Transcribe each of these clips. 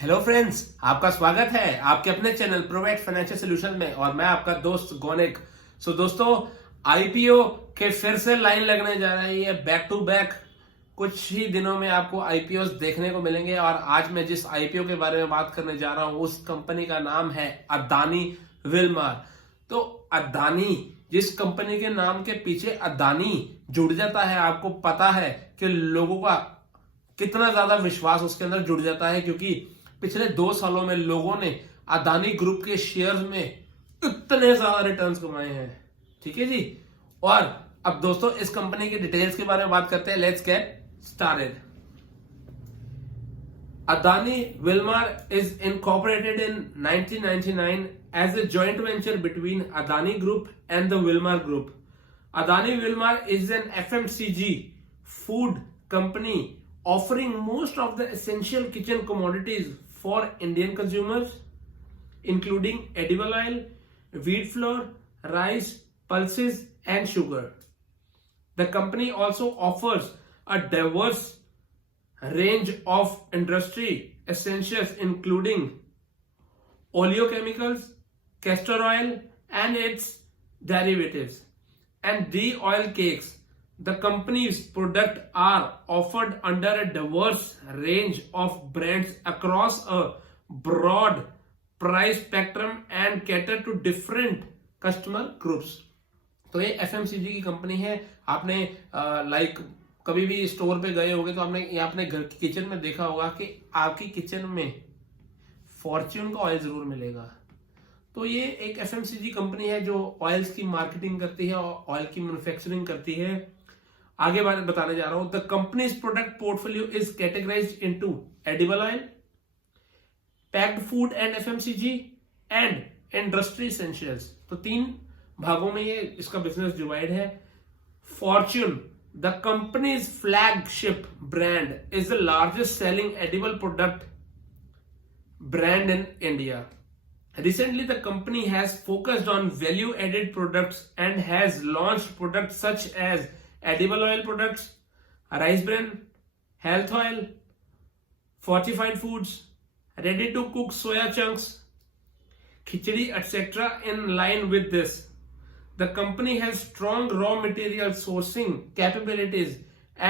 Hello friends, आपका स्वागत है आपके अपने चैनल प्रोवाइड फाइनेंशियल सॉल्यूशन में और मैं आपका दोस्त गौनिक। दोस्तों, आईपीओ के फिर से लाइन लगने जा रही है बैक टू बैक। कुछ ही दिनों में आपको आईपीओ देखने को मिलेंगे और आज मैं जिस आईपीओ के बारे में बात करने जा रहा हूं उस कंपनी का नाम है अदानी विल्मर। तो अदानी, जिस कंपनी के नाम के पीछे अदानी जुड़ जाता है, आपको पता है कि लोगों का कितना ज्यादा विश्वास उसके अंदर जुड़ जाता है, क्योंकि पिछले 2 सालों में लोगों ने अदानी ग्रुप के शेयर्स में इतने ज्यादा रिटर्न्स कमाए हैं। ठीक है जी। और अब दोस्तों इस कंपनी की डिटेल्स के बारे में बात करते हैं। Let's get started. Adani Wilmar is incorporated in 1999 as a joint venture between Adani Group and the Wilmar Group. Adani Wilmar is an FMCG food company offering most of the essential kitchen commodities for Indian consumers, including edible oil, wheat flour, rice, pulses, and sugar. The company also offers a diverse range of industry essentials including oleochemicals, castor oil and its derivatives, and oil cakes. The company's products are offered under a diverse range of brands across a broad price spectrum and cater to different customer groups. तो ये FMCG की company है। आपने कभी भी store पे गए होंगे तो आपने या अपने घर की किचन में देखा होगा कि आपकी किचन में फॉर्च्यून का ऑयल जरूर मिलेगा। तो ये एक एफएमसीजी कंपनी है जो ऑयल्स की मार्केटिंग करती है और ऑयल की मैन्युफैक्चरिंग करती है। आगे बारे बताने जा रहा हूं। The companies product portfolio is categorised into edible oil, packed food and FMCG and industry essentials. तो 3 भागों में ये इसका बिजनेस डिवाइड है। Fortune, the company's flagship brand, is the largest selling edible product brand in India. Recently, the company has focused on value-added products and has launched products such as edible oil products, rice bran, health oil, fortified foods, ready-to-cook soya chunks, khichdi, etc. In line with this, the company has strong raw material sourcing capabilities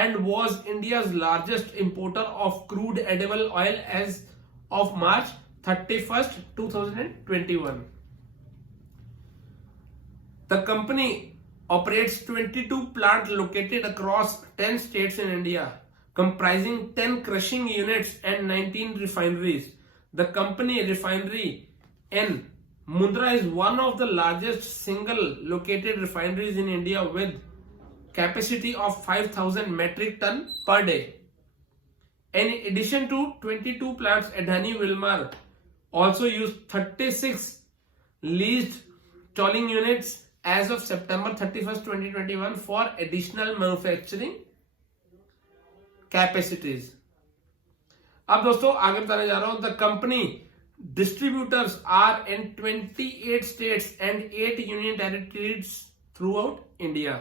and was India's largest importer of crude edible oil as of March 31st, 2021. The company operates 22 plants located across 10 states in India, comprising 10 crushing units and 19 refineries. The company refinery in Mundra is one of the largest single located refineries in India with capacity of 5,000 metric ton per day. In addition to 22 plants, Adani Wilmar also used 36 leased tolling units as of September 31st, 2021 for additional manufacturing capacities. अब दोस्तों आगे बताने जा रहा हूं। The company distributors are in 28 states and 8 union territories throughout India,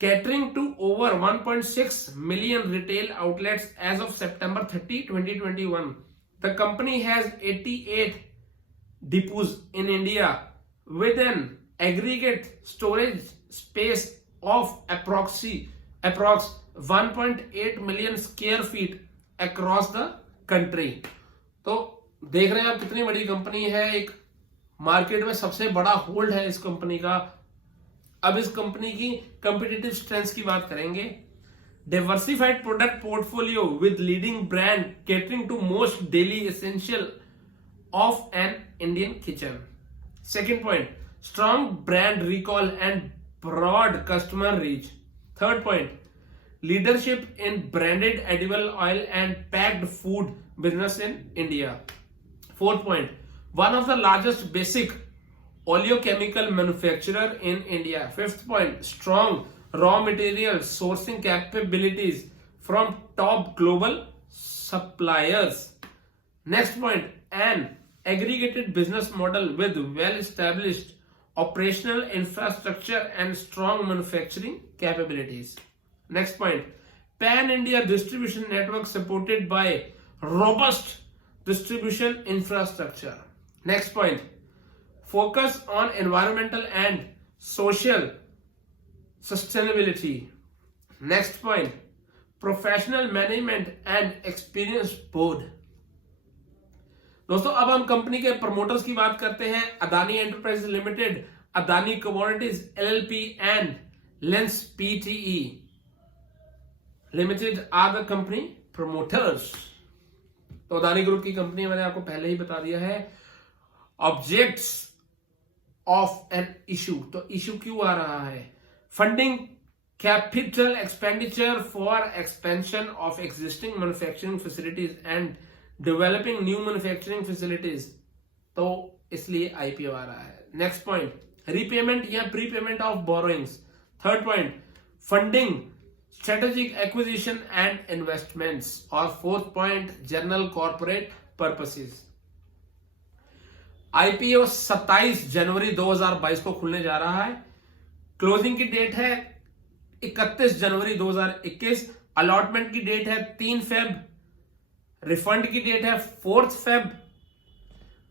catering to over 1.6 million retail outlets as of September 30, 2021. The company has 88 depots in India with an aggregate storage space of approx 1.8 million square feet across the country. तो देख रहे हैं आप कितनी बड़ी company है, एक market में सबसे बड़ा होल्ड है इस कंपनी का। अब इस कंपनी की कंपिटिटिव स्ट्रेंथ की बात करेंगे। Diversified product portfolio with leading brand catering to most daily essential of an Indian kitchen. Second point, strong brand recall and broad customer reach. Third point, leadership in branded edible oil and packed food business in India. Fourth point, one of the largest basic oleochemical manufacturer in India. Fifth point, strong raw material sourcing capabilities from top global suppliers. Next point, an aggregated business model with well-established operational infrastructure and strong manufacturing capabilities. Next point, pan India distribution network supported by robust distribution infrastructure. Next point, focus on environmental and social sustainability. Next point, professional management and experience board. दोस्तों अब हम company के promoters की बात करते हैं। Adani enterprises limited, Adani commodities LLP and Lence PTE limited are the company promoters. तो Adani group की कंपनी मैंने आपको पहले ही बता दिया है। ऑब्जेक्ट्स ऑफ एन इशू, तो इशू क्यों आ रहा है? Funding capital expenditure for expansion of existing manufacturing facilities and developing new manufacturing facilities, तो इसलिए आईपीओ आ रहा है। नेक्स्ट पॉइंट, रीपेमेंट या prepayment of borrowings. Third point, funding strategic acquisition and investments. और fourth point, general corporate purposes. IPO 27 जनवरी 2022 को खुलने जा रहा है। क्लोजिंग की डेट है 31 जनवरी 2021। अलॉटमेंट की डेट है 3 फेब। रिफंड की डेट है 4 फेब।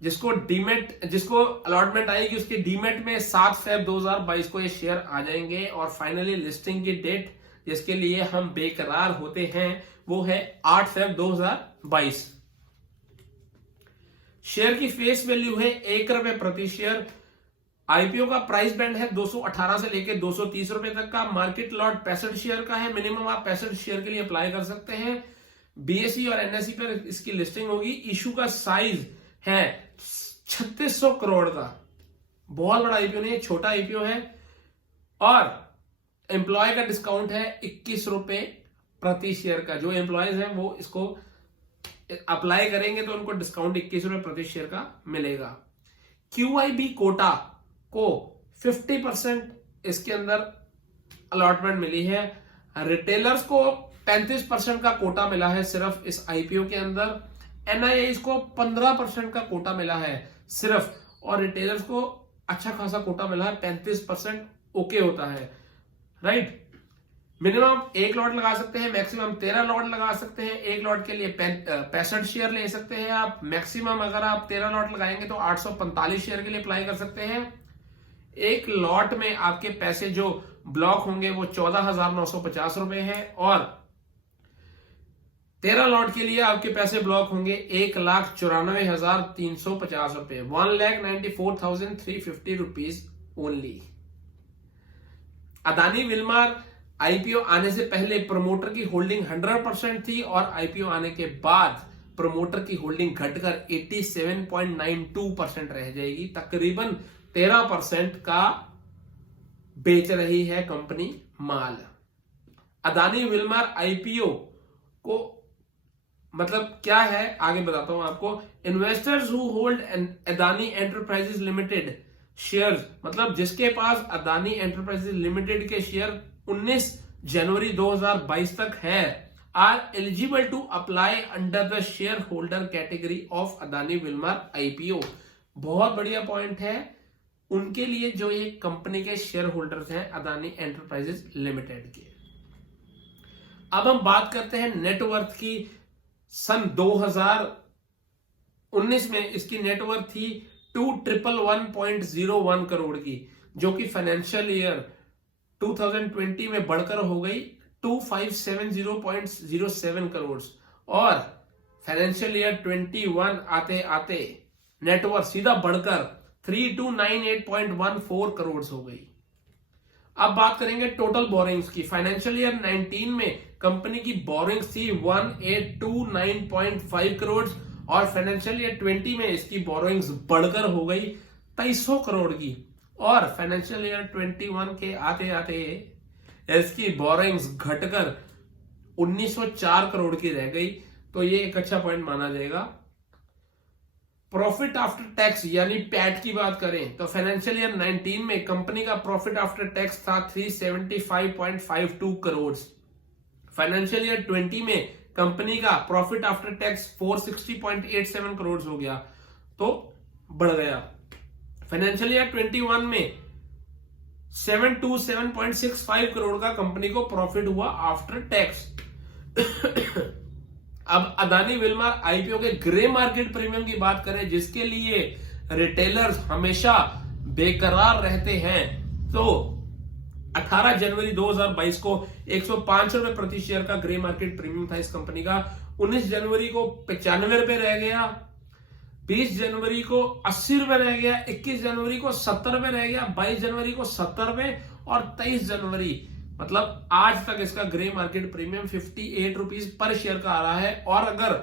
जिसको अलॉटमेंट आएगी उसके डीमेट में 7 फेब 2022 को ये शेयर आ जाएंगे। और फाइनली लिस्टिंग की डेट जिसके लिए हम बेकरार होते हैं वो है 8 फेब 2022। शेयर की फेस वैल्यू है ₹1 प्रति शेयर। आईपीओ का प्राइस बैंड है 218 से लेकर 230 रुपए तक का। मार्केट लॉट 65 शेयर का है। मिनिमम आप 65 शेयर के लिए अप्लाई कर सकते हैं। बीएसई और एनएसई पर इसकी लिस्टिंग होगी। इशू का साइज है 3600 करोड़ का। बहुत बड़ा आईपीओ नहीं, छोटा आईपीओ है। और एम्प्लॉय का डिस्काउंट है 21 रुपए प्रति शेयर का। जो एम्प्लॉयज हैं वो इसको अप्लाई करेंगे तो उनको डिस्काउंट 21 रुपए प्रति शेयर का मिलेगा। क्यूआईबी कोटा को 50% इसके अंदर अलॉटमेंट मिली है। रिटेलर्स को 35% का कोटा मिला है सिर्फ इस आईपीओ के अंदर। एनआईआईज को 15% का कोटा मिला है सिर्फ। और रिटेलर्स को अच्छा खासा कोटा मिला है, 35% ओके होता है, राइट। मिनिमम 1 लॉट लगा सकते हैं, मैक्सिमम 13 लॉट लगा सकते हैं। 1 लॉट के लिए 65 शेयर ले सकते हैं आप। मैक्सिमम अगर आप 13 लॉट लगाएंगे तो 845 शेयर के लिए अप्लाई कर सकते हैं। 1 लॉट में आपके पैसे जो ब्लॉक होंगे वो 14,950 रुपए हैं। और 13 लॉट के लिए आपके पैसे ब्लॉक होंगे 1,94,350 रुपए, 1,94,350 rupees only. Adani Wilmar IPO आने से पहले प्रमोटर की होल्डिंग 100% थी और आईपीओ आने के बाद प्रमोटर की होल्डिंग घटकर 87.92% रह जाएगी। तकरीबन 13% का बेच रही है कंपनी माल। अदानी विल्मार आईपीओ को मतलब क्या है आगे बताता हूं आपको। Investors who hold Adani enterprises Limited shares, मतलब जिसके पास अदानी एंटरप्राइजेज लिमिटेड के शेयर 19 जनवरी 2022 तक है, are eligible to apply under the shareholder category of Adani Wilmar IPO. बहुत बढ़िया पॉइंट है उनके लिए जो ये कंपनी के शेयर होल्डर्स हैं अदानी एंटरप्राइजेज लिमिटेड के। अब हम बात करते हैं नेटवर्थ की। सन 2019 में इसकी नेटवर्थ थी 2,111.01 करोड़ की, जो कि फाइनेंशियल ईयर 2020 में बढ़कर हो गई 2,570.07 करोड़। और फाइनेंशियल ईयर 21 आते आते नेटवर्थ सीधा बढ़कर 3,298.14 करोड़ हो गई। अब बात करेंगे टोटल बोरिंग्स की। फाइनेंशियल ईयर 19 में कंपनी की बोरिंग्स थी 1,829.5 करोड़ और फाइनेंशियल ईयर 20 में इसकी बोरिंग्स बढ़कर हो गई 2,300 करोड़ की। और फाइनेंशियल ईयर 21 के आते आते इसकी बोरिंग्स घटकर 1,904 करोड़ की रह गई। तो ये एक अच्छा पॉइंट माना जाएगा। प्रॉफिट आफ्टर टैक्स यानी पैट की बात करें तो फाइनेंशियल ईयर 19 में कंपनी का प्रॉफिट आफ्टर टैक्स था 375.52 करोड़। फाइनेंशियल ईयर 20 में कंपनी का प्रॉफिट आफ्टर टैक्स 460.87 करोड़ हो गया, तो बढ़ गया। फाइनेंशियल ईयर 21 में 727.65 करोड़ का कंपनी को प्रॉफिट हुआ आफ्टर टैक्स। अब अदानी विल्मर आईपीओ के ग्रे मार्केट प्रीमियम की बात करें, जिसके लिए रिटेलर्स हमेशा बेकरार रहते हैं, तो 18 जनवरी 2022 को 105 रुपए प्रति शेयर का ग्रे मार्केट प्रीमियम था इस कंपनी का। 19 जनवरी को 95 रुपए रह गया, 20 जनवरी को 80 रुपए रह गया, 21 जनवरी को 70 रुपए रह गया, 22 जनवरी को 70 रुपए और 23 जनवरी मतलब आज तक इसका grey market premium 58 rupees per share का आ रहा है। और अगर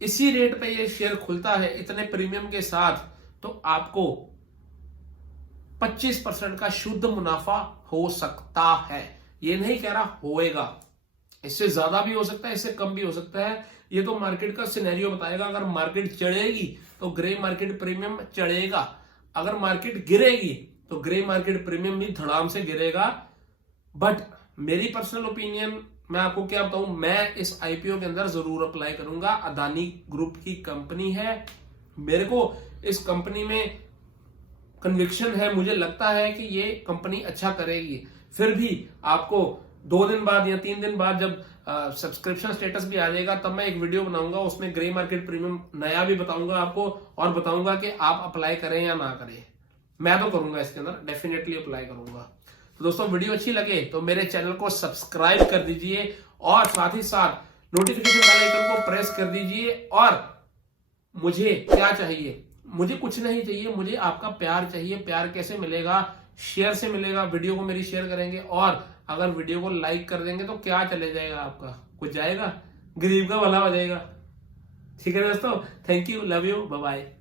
इसी रेट पे ये शेयर खुलता है इतने प्रीमियम के साथ, तो आपको 25% का शुद्ध मुनाफा हो सकता है। ये नहीं कह रहा होएगा, इससे ज्यादा भी हो सकता है, इससे कम भी हो सकता है। ये तो मार्केट का सिनेरियो बताएगा। अगर मार्केट चढ़ेगी तो ग्रे मार्केट प्रीमियम चढ़ेगा, अगर मार्केट गिरेगी तो ग्रे मार्केट प्रीमियम भी धड़ाम से गिरेगा। बट मेरी पर्सनल ओपिनियन मैं आपको क्या बताऊं, मैं इस आईपीओ के अंदर जरूर अप्लाई करूंगा। अदानी ग्रुप की कंपनी है, मेरे को इस कंपनी में कन्विक्शन है, मुझे लगता है कि ये कंपनी अच्छा करेगी। फिर भी आपको 2 दिन बाद या 3 दिन बाद जब सब्सक्रिप्शन स्टेटस भी आ जाएगा, तब मैं एक वीडियो बनाऊंगा, उसमें ग्रे मार्केट प्रीमियम नया भी बताऊंगा आपको, और बताऊंगा कि आप अप्लाई करें या ना करें। मैं तो करूंगा, इसके अंदर डेफिनेटली अप्लाई करूंगा। तो दोस्तों वीडियो अच्छी लगे तो मेरे चैनल को सब्सक्राइब कर दीजिए और साथ ही साथ नोटिफिकेशन बेल आइकन को प्रेस कर दीजिए। और मुझे क्या चाहिए, मुझे कुछ नहीं चाहिए, मुझे आपका प्यार चाहिए। प्यार कैसे मिलेगा? शेयर से मिलेगा। वीडियो को मेरी शेयर करेंगे और अगर वीडियो को लाइक कर देंगे तो क्या चले जाएगा आपका, कुछ जाएगा, गरीब का भला हो जाएगा। ठीक है दोस्तों, thank you, love you, bye bye.